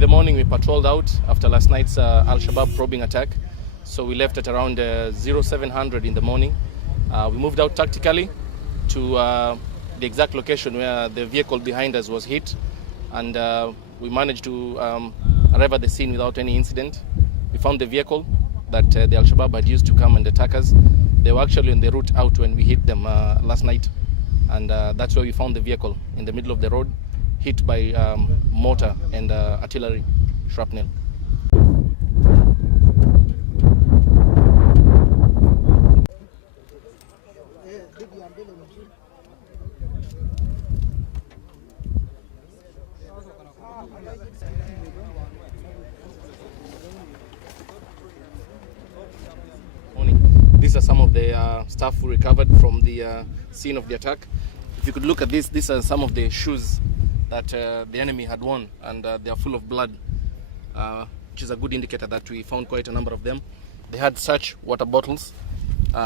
in the morning, we patrolled out after last night's Alshabab probing attack. So we left at around 0700 in the morning. We moved out tactically to the exact location where the vehicle behind us was hit, and we managed to arrive at the scene without any incident. We found the vehicle that the Alshabab had used to come and attack us. They were actually on the route out when we hit them last night, and that's where we found the vehicle in the middle of the road, hit by mortar and artillery shrapnel. These are some of the stuff we recovered from the scene of the attack. If you could look at this, these are some of the shoes that the enemy had worn, and they are full of blood, which is a good indicator that we found quite a number of them. They had such water bottles.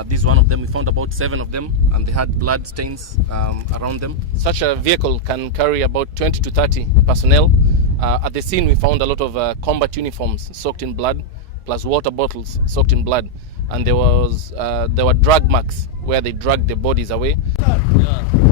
This is one of them. We found about 7 of them, and they had blood stains around them. Such a vehicle can carry about 20 to 30 personnel. At the scene, we found a lot of combat uniforms soaked in blood, plus water bottles soaked in blood. And there were drag marks where they dragged the bodies away. Yeah.